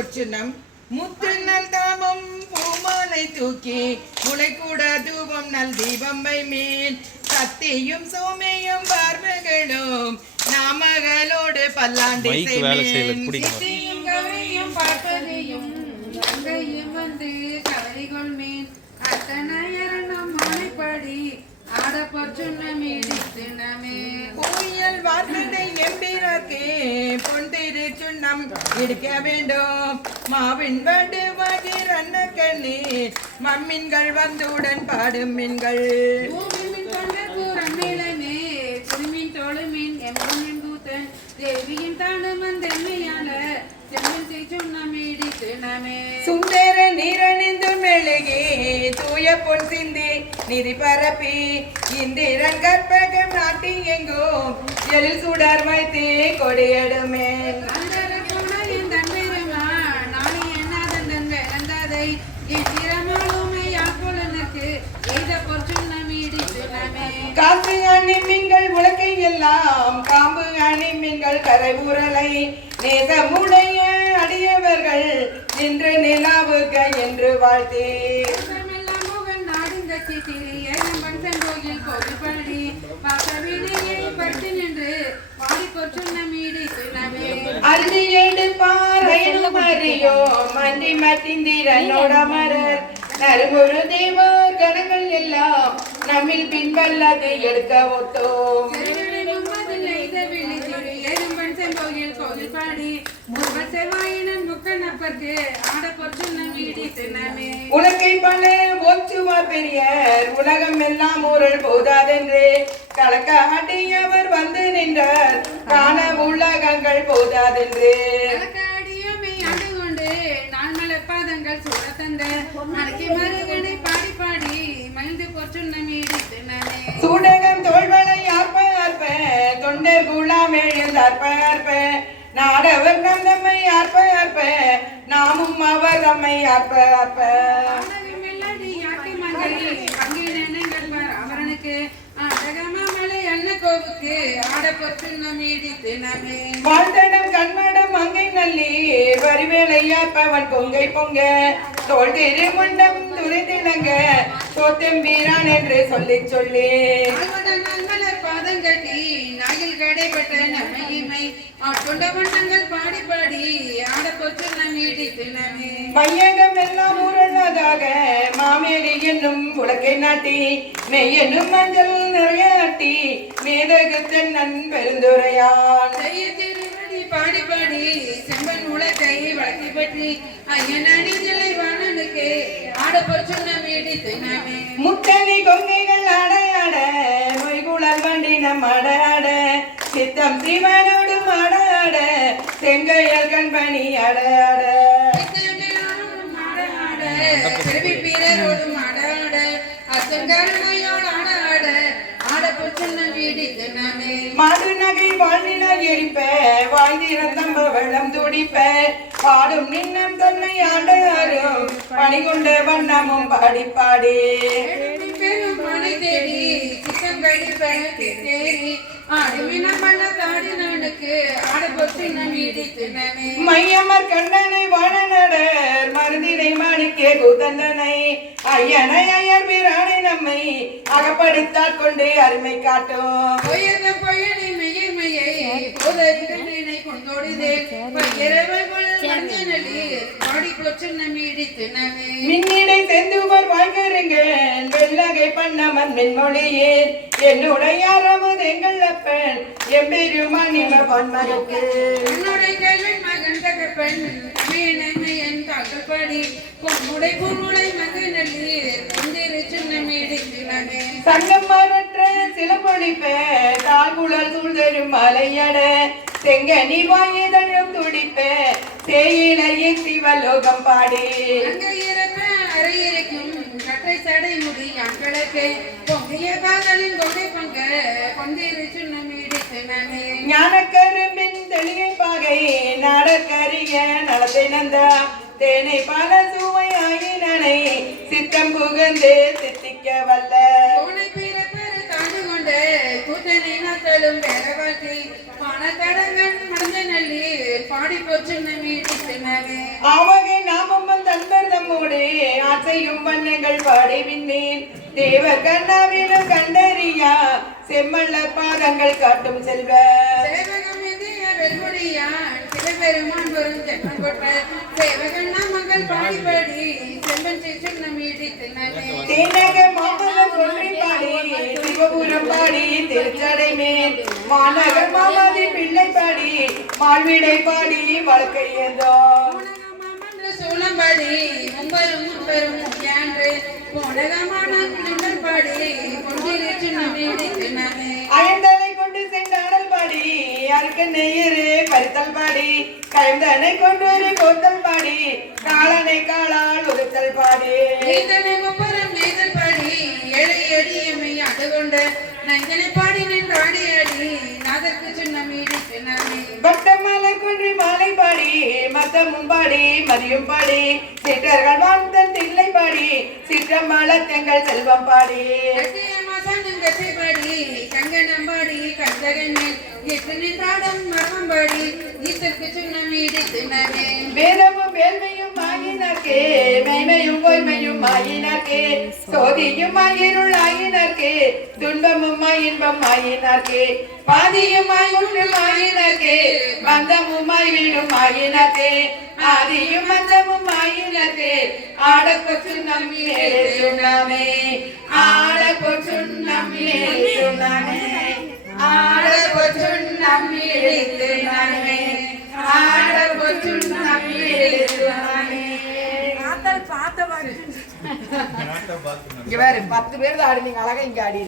பொற்சுன்னம் முத்து நல் தாமம் பூமாலை தூக்கி முளை கூட தூபம் நல் தீபம் மேல் சத்தியும் சோமையும் பார்வைகளும் நாமகளோடு பல்லாண்டு சித்தியும் கவரியும் பார்ப்பதையும் கங்கையும் வந்து கவரிகொள் மேல் அத்தனையரணம் மாலைப்படி ஆட பொற்சுன்னமிடித்து நமே கோயில் வார்த்தை எம்பிறக்கே பொன்திரு சுண்ணம் இருக்க வேண்டும் மாவின் வடு வகிர் அன்னக்கண்ணே மம்மின்கள் வந்துடன் பாடும் மீன்கள் பூமியின் தொண்டக்கூர் அன்னிலமே குருமின் தோளுமின் எம்பொன் கூத்தன் தேவியின் தானுமன் தென்மையால செம்மன் சுண்ணமிடித்து நமே சுந்தர நீரணிந்து மெழுகே தூய பொன் சிந்தி நிதி பரப்பி இந்திரன் கற்பகம் நாட்டி எங்கும் எழில் சுடர் வைத்தே கொடியடுமே காசு அணி மீன்கள் உலகை எல்லாம் காம்பு அணி மீன்கள் கரை உரலை நேசமுடைய அடியவர்கள் நின்று நிலாவுக என்று வாழ்த்தே அருதி எடுப்பார் அறியோ மண்டி மத்திந்திரனோட மரர் நறுமுறு தேவர் கணங்கள் எல்லாம் நம்மில் பின்பல்லது எடுக்க ஒத்தோம் உனக்கை பல ஒச்சுவா பெரியர் உலகம் எல்லாம் ஊரல் போதாதென்று கலக்க அடியவர் வந்து நின்றார் காண உலகங்கள் போதாதென்று சூடகம் தோல்வளை ஆர்ப்ப ஆர்ப்ப தொண்டர் குலாம் எழுந்தார்ப்ப ஆர்ப்ப நாடவர் நந்தம்மை ஆர்ப்ப ஆர்ப்ப நாமும் அவர் அம்மை ஆர்ப்ப ஆர்ப்ப வாழ்த்தடம் கண்மடம் அங்கை நல்லி வரிவேலையாப்பவன் பொங்கை பொங்க தோல் திரு முண்டம் துரைத்திலங்க சோத்தம் வீரான் என்று சொல்லி சொல்லி பாதங்கட்டி நாயில் கடைப்பட்ட நம்மையுமை ஆட்கொண்ட வண்ணங்கள் பாடி பாடி ஆட பொற்று நம்மீடித்து நமே மையகம் எல்லாம் ஊரல்லாதாக மாமேலி என்னும் உலக்கை நாட்டி மெய் என்னும் மஞ்சள் நிறைய ஆட்டி மேதகு தென்னன் பெருந்துரையான் பாடி பாடி செம்பன் உலகை வளர்த்தி பற்றி ஐயனடி நிலை வாணனுக்கு ஆட பொற்று நம்மீடித்து நமே முத்தனி கொங்கைகள் அடையாட மொய்குழல் வண்டி நம் அடையாட சித்தம் சிவனோடு அடையாட செங்கையல் கண்பணி அடையாட திருப்பி பிறரோடும் அடையாட அசங்கரணையோடு அடையாட ஆட பொற்று நம்மீடித்து நமே மாடு நகை வாழ்நிலை எரிப்ப வாழ்ந்திருந்தம்ப வெள்ளம் துடிப்ப பாடும் நின்னம் தன்னை ஆண்டாரும் பணிகொண்ட வண்ணமும் பாடி பாடி பெரும் மனை தேடி சித்தம் கழிப்ப தேடி ஆடுமினம் பண்ண தாடி நாடுக்கு ஆட பொற்று நம்மீடித்து நமே மையமர் கண்டனை வாழநடர் மருதினை மாணிக்கே கூத்தந்தனை ஐயனை ஐயர் வீரானை நம்மை அகப்படுத்தாற் கொண்டு அருமை காட்டும் பொய்யனை மெய்யமையை போதனை கொண்டோடிதே பையரவள் மஞ்சனலி பாடி பொற்று நம்மீடித்து நமே மின்னிடை செந்துவர் வாழ்கருங்கள் வெள்ளகை பண்ணமன் மின்மொழியே என்னுடைய அறமுது எங்கள் அப்பன் எம்பெருமானிம பொன்மகற்கு என்னுடைய கல்வன் மகன் தகப்பன் மேனமையன் தாக்கப்படி பொன்முடை பொன்முடை மகனல்லி பொந்திரு சுண்ணமீடித்து நமே சங்கம் மரற்ற சிலப்பொழிப்ப தாழ்குழல் சூழ்தரும் மலையட செங்கனி வாயுதழும் துடிப்ப தேயிலையின் சிவலோகம் பாடி அறையிருக்கும் கட்டை சடை முடி அங்களுக்கு பொங்கிய காதலின் கொடை பங்க பொந்திரு சுண்ணமீடித்து நமே ஞானக்கரும்பின் தெளிகை பாகை நாடற்கரிய நலத்தை நந்தா தேனை பல சுவை ஆயினனை சித்தம் புகுந்து சித்திக்க வல்ல கூத்தனை நத்தலும் வேற வாழ்க்கை பண கடங்கன் மனித நல்லி பாட ஆடி போச்சு வீடித்தனவே அவகை நாமம் தன்பர் தம்மோடு ஆசையும் வண்ணங்கள் பாடிவின்னேன் தேவ கண்ணாவிலும் கண்டறியா செம்மல்ல பாதங்கள் காட்டும் செல்வ சேவகம் எதிய வெல்முடியான் சிவபெருமான் வரும் ஜென்மம் கொட்ட சேவகன் நாமங்கள் பாடி பாடி செம்பன் சின்ன வீடித்தனவே தேனக மாமல்லம் கொன்றை பாடி சிவபுரம் பாடி திருச்சடை மேல் மாநகர் மாமாதி பிள்ளை பாடி மால்விடை பாடி வாழ்க்கை ஏதோ சோளம்பாடி மும்பரும் மும்பரும் என்று போனகமான பாடி கொண்டிருச்சு வீடித்தனவே அயந்தலை கொண்டு சென்றாடல் பாடி அறுக்க நெய்யரு பறித்தல் பாடி கயந்தனை கொண்டொரு கோத்தல் பாடி காலனை காலால் உறுத்தல் பாடி நீதனை முப்பரம் நெய்தல் பாடி எழை எடியமை அதுகொண்ட நஞ்சனை பாடி நின்றாடி அடி நாதற்கு சின்ன வீடித்தனவே பட்டமலை கொன்றி மாலை பாடி மத்தமும் பாடி மதியும் பாடி சிற்றர்கள் வாழ்ந்தன் தில்லை பாடி சிற்றம்பல தெங்கள் செல்வம் பாடி பாடி கங்கனம்பாடி கந்தகனே எட்டு நின்றாடம் மரமம்பாடி ஈசற்கு சின்ன வீடித்தனவே வேதமும் வேள்மையும் ஆயினர்க்கே மெய்மையும் பொய்மையும் ஆயினர்க்கே சோதியும் ஆயிருள் ஆயினர்க்கே துன்பமும் இன்பம் ஆயினர்க்கே பாதியுமாய் உள்ளும் ஆயினர்க்கே பந்தமுமாய் வீடும் ஆயினர்க்கே ஆதியும் அந்தமும் ஆயினர்க்கே ஆடப்பொச்சு நம்மே சுண்ணாமே ஆடப்பொச்சு நம்மே சுண்ணாமே ஆடப்பொச்சு நம்மே சுண்ணாமே ஆடப்பொச்சு நம்மே சுண்ணாமே இங்க வேற 10 பேர் தான் ஆடுனீங்க அழகா இங்க ஆடி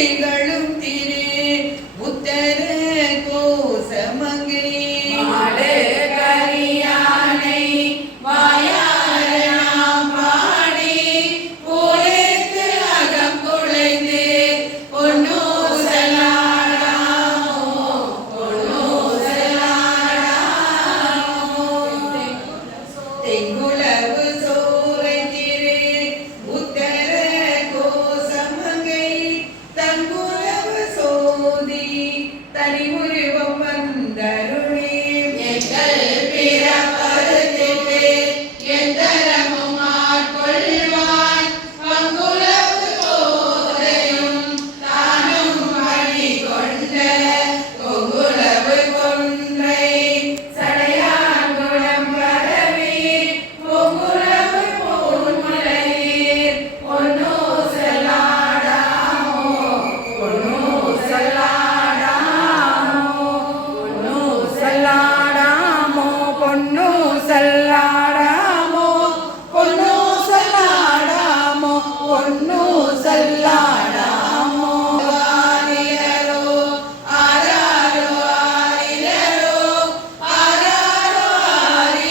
திகழும் திரு உத்தர கோசமங்கை மாடு கரியானை வாயார நாம் பாடி போலேத்து அகம் குழைந்து பொன்னூசலாடாமோ பொன்னூசலாடாமோ தெங்குலவு சோலை திரு உத்தர கோசமங்கை தங்குலவு சோதி தனிமுருவம் வந்தருளே எங்கள் பிறப்பறுத்திட்டு எந்தரமும் ஆட்கொள்வான் பங்குலவு தோதையும் தானும் பணி கொண்ட கொங்குலவு கொன்றை சடையான் குணம் பரவி பொங்குலவு பூன்மலையீர் பொன்னூசலாடாமோ பொன்னூசலாடாமோ பொன்னு சல்லாடாமோ பொன்னு சல்லாடாமோ ஆரிரோ ஆராரோ ஆரிரோ ஆராரோ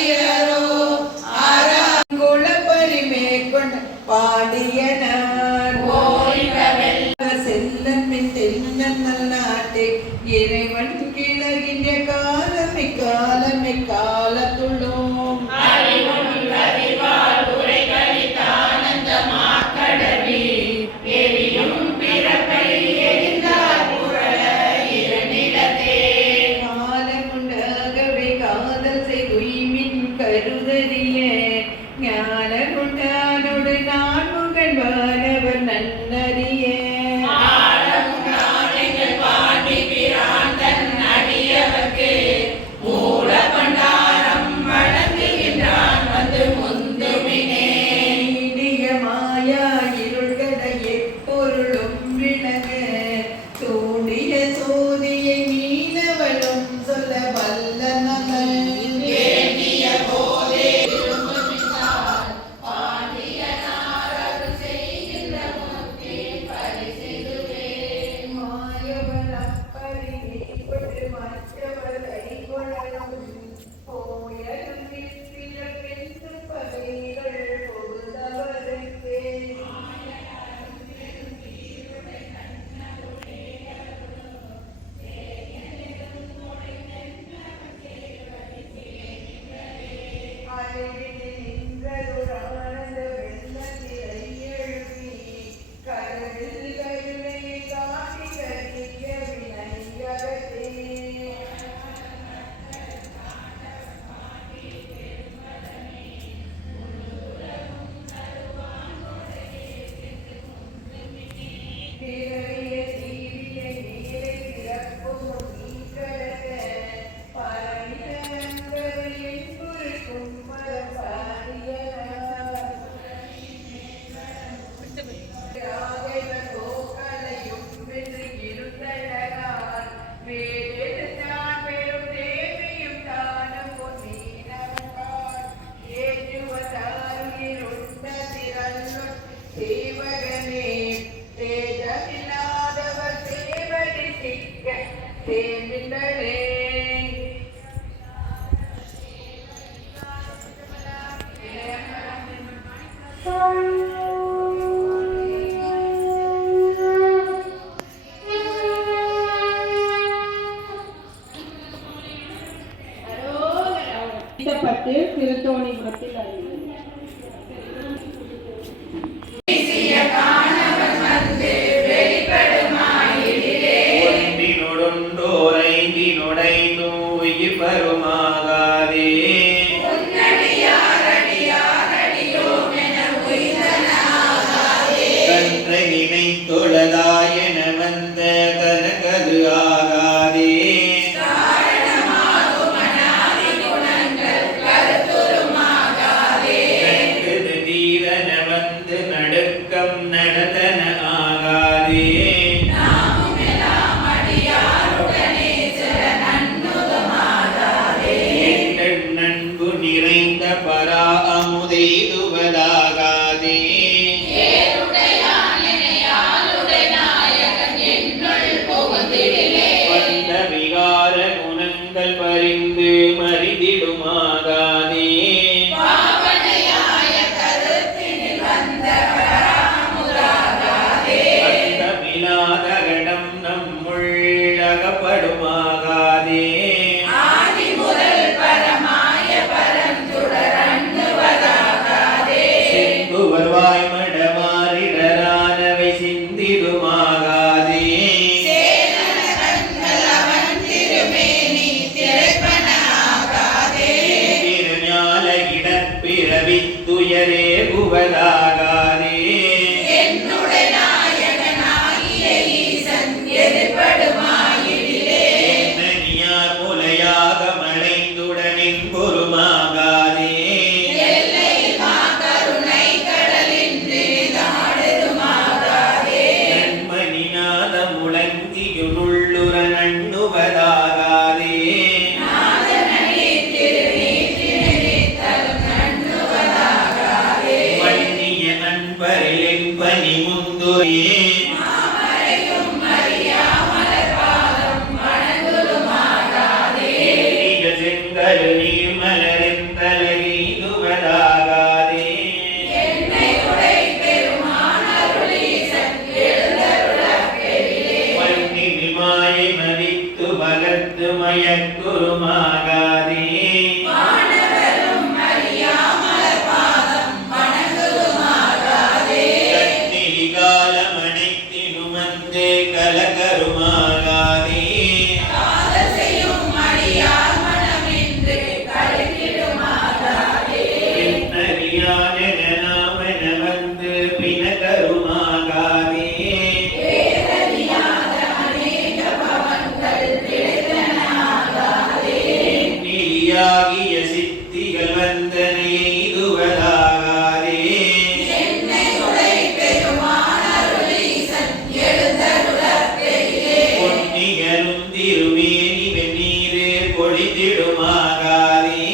ஆரிரோ குளப்பரி மேற்கொண்ட பாடியனார் ஓய்வவெல் செல்லமின் தென்னன் நாட்டை இறைவன் கிளர்கின்ற காலமை காலமை காலத்துள்ளோம் காலமுண்டாகவே காதல் செய்துய்மின் கருதறிய ஞானமுண்டானோடு நான் முகன் வானவர் நன்னறிய நீடிய மாயா இருள்கடை எப்பொருளும் விளங்க தூண்டிய சோதியை மீனவனும் சொல்ல வல்ல நலன் மாயவன் அப்பறி நீப்பட்டு மற்றவர் கைகொள்ளலும் போயலும் விற்பில பெற்று பகைகள் பொழுதவருக்கு அழிவில் நின்றதொரு ஆனந்த வெள்ளத்திரை எழுப்பி கடலில் கருணையை காட்டி கரிய வினையகத்தே பிறவிய தீவிய நீரை பிறப்பும் நீக்கடக்க பரவிதங்கள் என்பொரு கும்பர பாரியனார் ராகைவர் கோக்களையும் வென்று இருந்தழகார் வேதெடுத்தான் பெரும் தேவியும் தானும் பொன்னீனவார் ஏற்றுவதாருயிருண்ட திரள்ளும் சேவகனே தேஜமில்லாதவர் சேவடி சிக்க தேமின்றே பட்டு திருத்தோணிபுரத்தில் அறிந்தது. பருமாகாதே கன்றை நினைத்தொழதாயன வந்த கனகது ஆகாதே காரணமாகும் அநாதி குணங்கள் கருத்துருமாகாதே நாதமுழங்கியுனுள்ளுர நண்ணுவதாகாதே மன்னிய அன்பரில் பனி முந்துரே செங்கல் நீர்மலரின் தலையுவதாகாதே மண்ணில் மாயை மதித்து வளர்த்து மயக்குருமாகாதே கண்ணில் காலமனைத்தினுமந்து கலகருமாகாதே வந்து பிணகருமாகாதே நிலியாகிய சித்திகள் வந்தனை எய்துவதாகாதே பொன்னிகரும் திருமேனி வெந்நீரு பொழித்திடுமாகாதே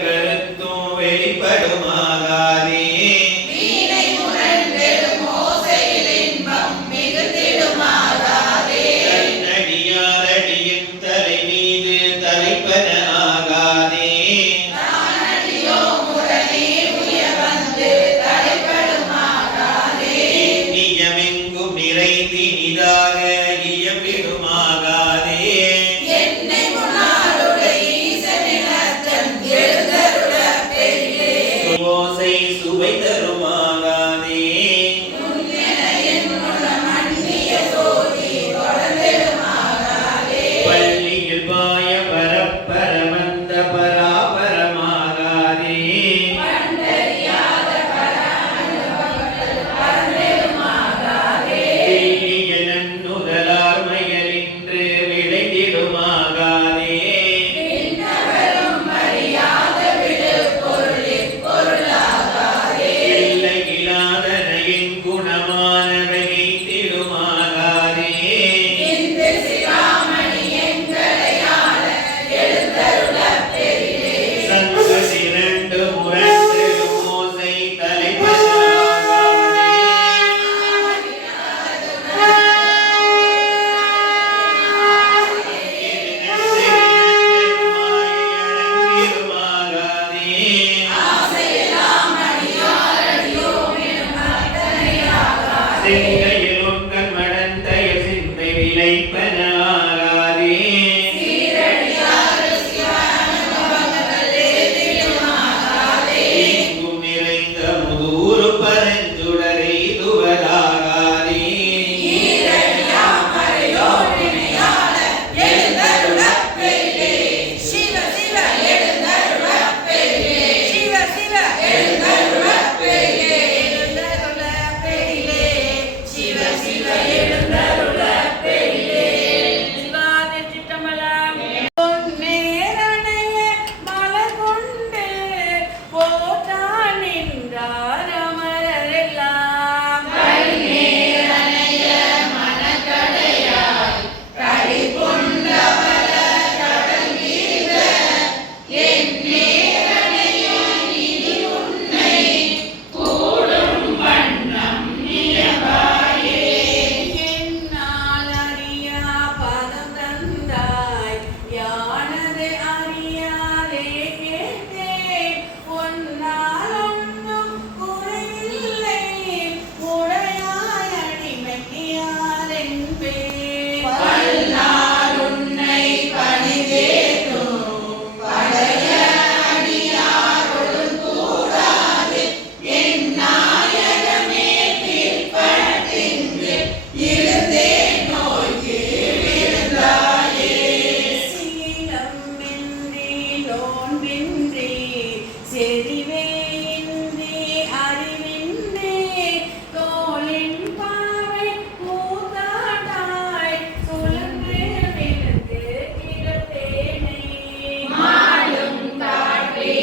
கருத்தும் வெளிப்படுமாகாதே தன்னடியாரடியின் தலை மீது தலைப்பன ஆகாதே நியமெங்கும் நிறைந்து இதாக இயம்பிடுமாகாதே ஓசை சுவை தருமாகாதே பள்ளியில் பாய பரப்பரமந்த பராபரமாகாதே நன்னுதலார் மயலின்று விளைந்திடுமாகாதே குணமானவை திடுமாகாதே சங்க சிரண்டு முரண்டு மோசை செங்கையில் உங்கள் மடந்தைய சிந்தை விளைப்பனாகாதே எங்கும் நிறைந்த முதூறு பரஞ்சுடரை துவதாகாதே மாலும் காற்றே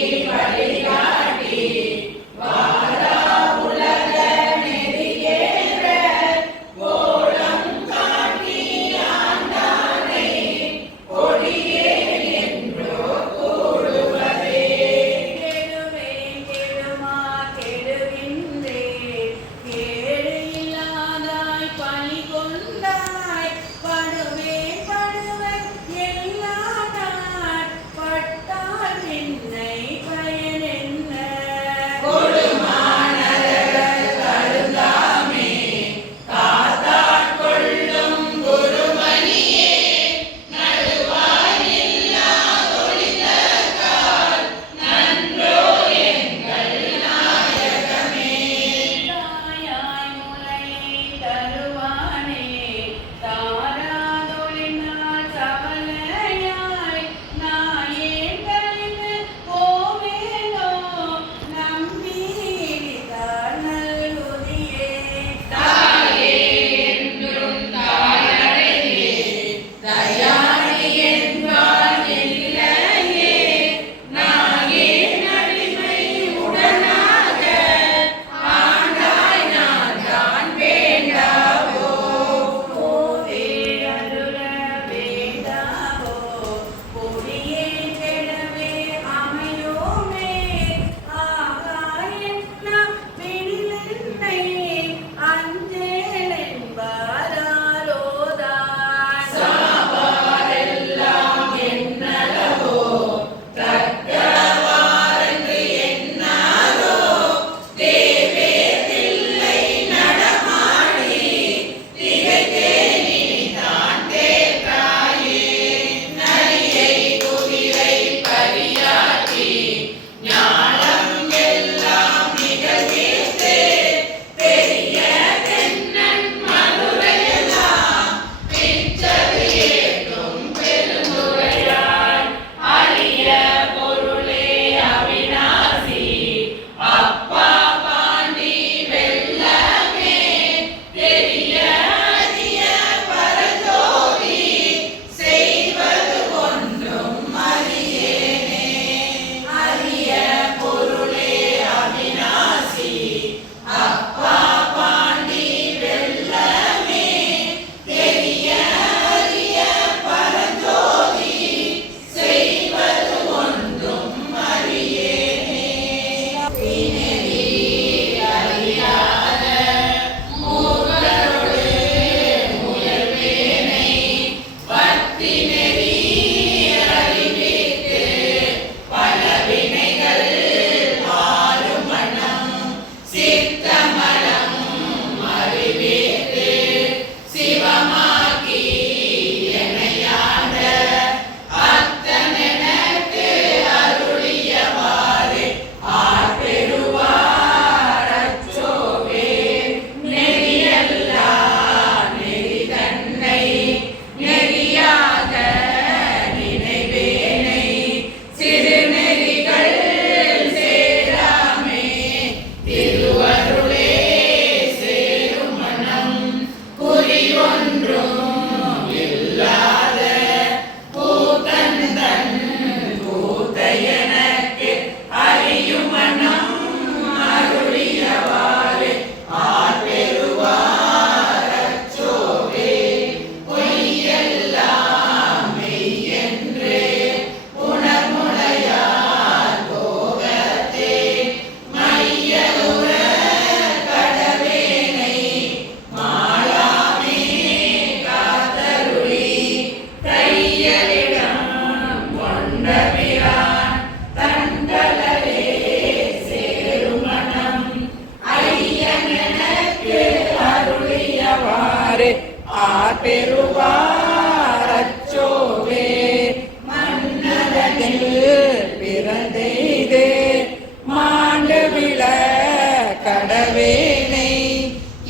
அறவேனை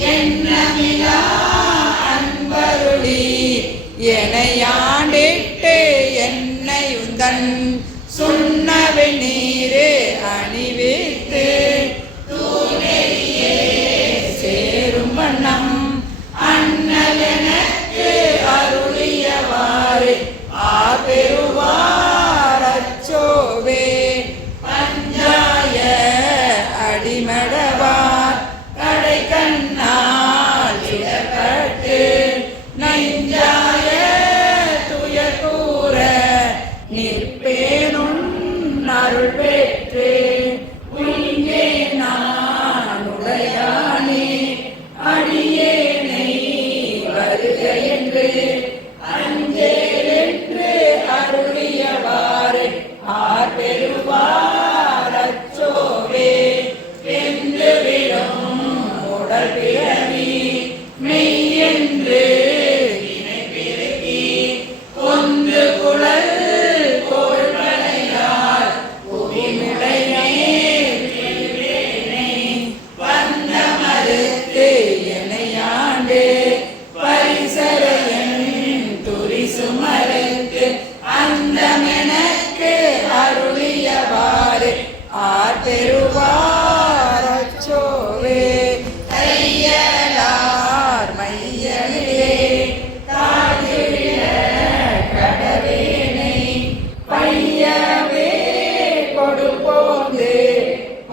என்னமிலா அன்பருளி எனையாண்டிட்டு என்னை உந்தன் சுண்ணவை நீரே அணிவித்து தூணெறியே சேரும் வண்ணம் அண்ணல் எனக்கு அருளியவாறு ஆபெருவார் அச்சோவே பஞ்சாய அடிமடவார் கடை கண்ணால் சுடப்பட்டு நெஞ்சாய துயர் கூற நிற்பேனும் அருள் பெற்று உயிரே நான் உடையானே அடியேனை வருக என்று அஞ்சேல் என்று அருளியவாறு ஆர்பெருவார் அச்சோவே வென்று விடும் உடல் பிறவி மெய் என்று வினை பிறவி கொந்து குழல் கோள்வளையால் புவிமுடையே வந்த மறுத்து எனையாண்டு பரிசரையன் துரிசு மறுத்து அந்தமெனக்கு அருளியவாறு ஆர்பெருவார் அச்சோவே தையலார் மையலே தாழ்விட கடவேனை பையவே கொடுப்போந்து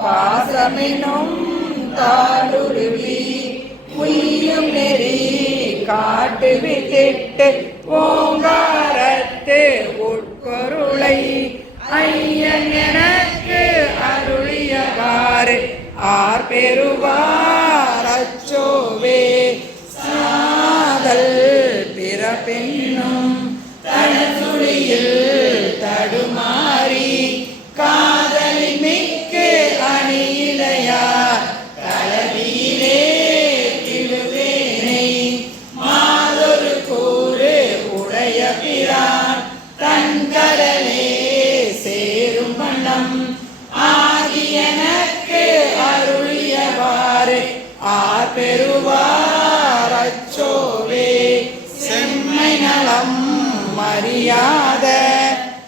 பாசமினும் தாளுருவி உய்யும் நெறி காட்டு வித்திட்டு ஓங்காரத்து உட்பொருளை ஐயன் எனக்கு அருளியவாறு ஆர்பெருவார் அச்சோவே சாதல் பிறப்பென்னும் தனதுளியில் தடுமாறி காதலி மிக்கு அணியிலையார் கலவியிலே திருவேனை மாதொரு கூறு உடைய பிரான் தன்கரலே சேரும் வண்ணம் ஆகியனக்கு அருளியவாறு ஆர்பெருவார் அச்சோவே செம்மை நலம் மரியாத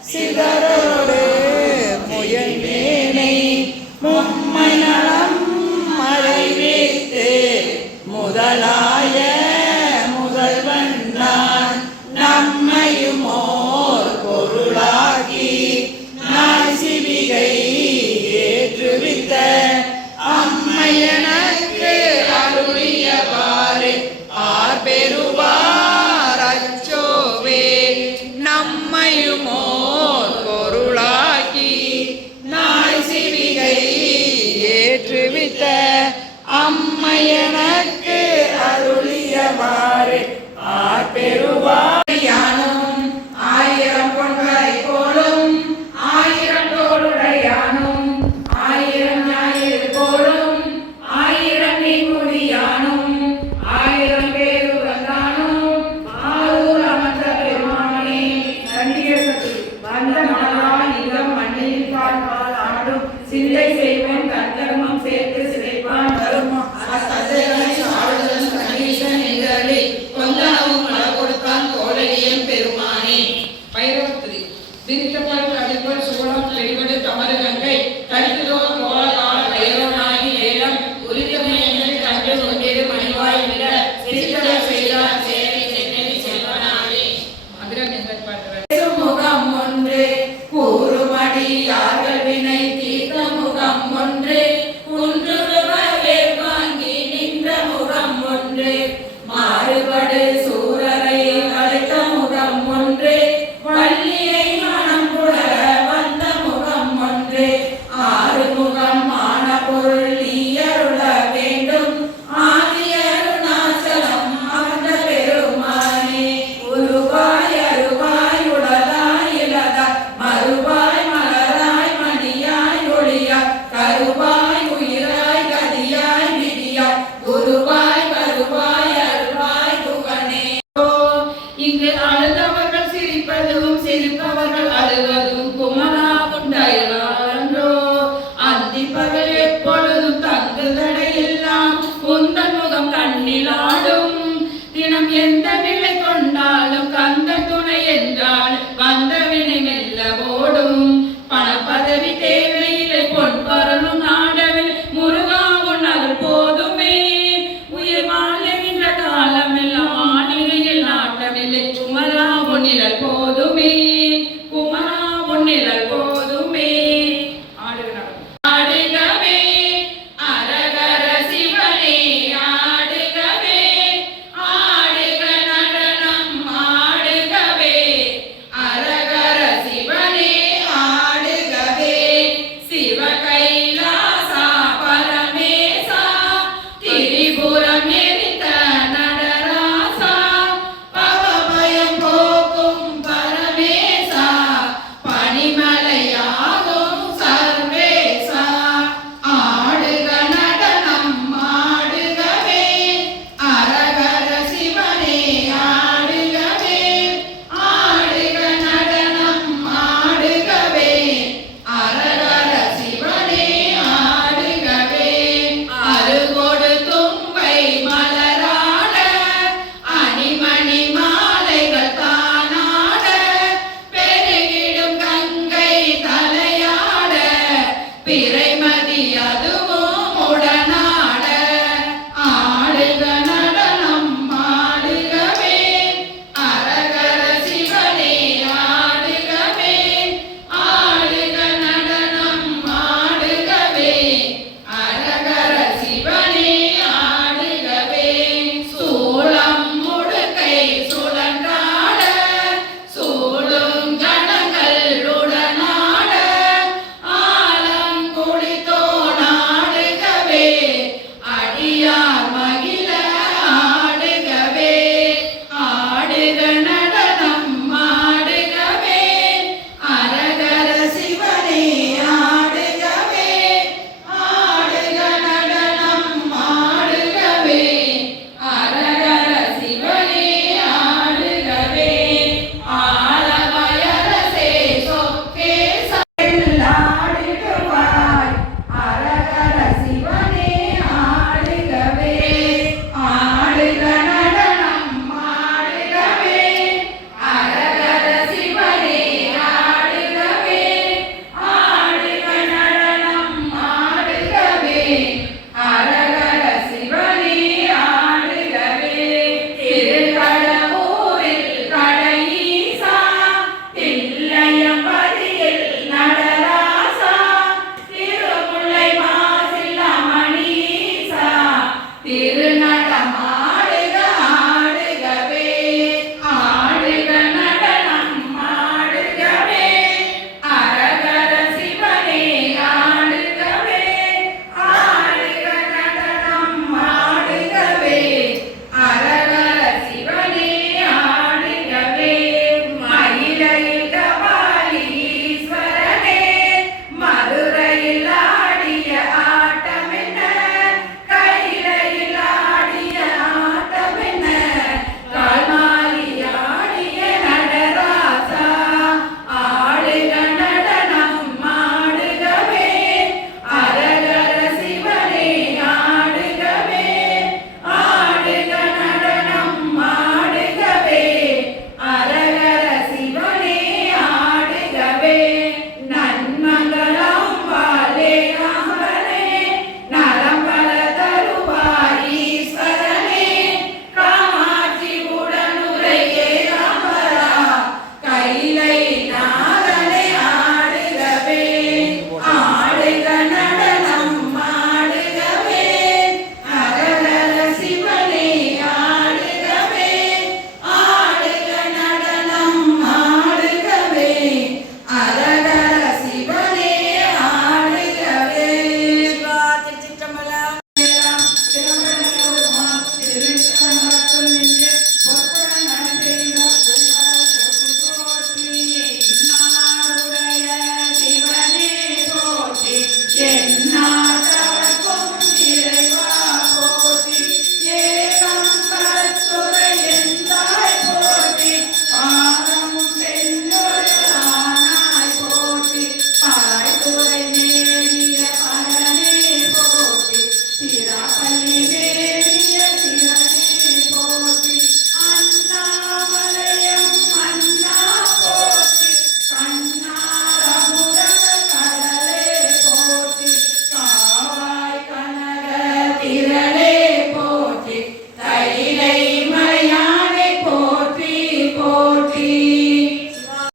சிதறோடு முயல்வேனை மும்மை நலம் மறைவேத்து முதலாய முதல்வன் நான் நம்மையுமோர் பொருளாகி நாய் சிவிகை ஏற்றுவித்த அம்மையனக்கு அருளியவாறு ஆர்பெருவார் அச்சோவே நம்மையுமோர் பொருளாகி நாய் சிவிகை ஏற்றுவித்த அம்மையனக்கு அருளியவாறு ஆர்பெருவாயானும் ஆயிரம் பொன்களை போலும் ஆயிரம் தோளுடையானும் ஆயிரம் ஞாயிறு போலும் ஆயிரம் மீன்முடியானும் ஆயிரம் பேரு வந்தானும் ஆரூர் அமர்ந்த பெருமானே கண்டியசத்து வந்த மணலாய் நிலம் மண்ணில் கால்பால் ஆடும் சிந்தை செய்வன் தர்மம் சேர்த்து சிதைப்பான் தருமம் அத்தகைய ஆளுதல் கணேசன் என்றே கொந்தாவும் மல கொடுத்தான் கோடையன் பெருமானே பைரவத்திரி விரித்தப்பால் அடிப்பல் சூழம் வெளிவடு தமது கங்கை கருத்துதோ கோல கால பைரவனாகி ஏலம் உரித்தமை என்று கண்டு கொண்டேறு மணிவாய் விட சிரித்தட செய்தார் சேவை சென்னி செல்வனாவே மதுரம் என்று பார்க்கிறார் முகம் ஒன்று கூறுமடி யார்கள் வினை தீர்த்த முகம் ஒன்று குன்றுருவே வாங்கி நின்ற முகம் ஒன்று மாறுபடு சூரரை வளைத்த முகம் ஒன்று வள்ளியை மனம் புலர வந்த முகம் ஒன்று ஆறு முகம் ஆன பொருள் நீயருள வேண்டும் ஆதியருணாச்சலம் அமர்ந்த பெருமானே உருவாய் அருவாய் உடலாய் இலதாய் மறுவாய் மலராய் மணியாய் ஒளியாய் கருவாய் உயிராய் கதியாய் விதியாய் குருவாய் வருவாய் அருவாய் புகனே இங்கு அழுதவர்கள் சிரிப்பதும் சிரிப்பவர்கள் அழுவதும் குமரா உண்டாயிரோ அந்தி பகல் எப்பொழுதும் தங்கு தடையில்லா மதியாதுவோம் உடனா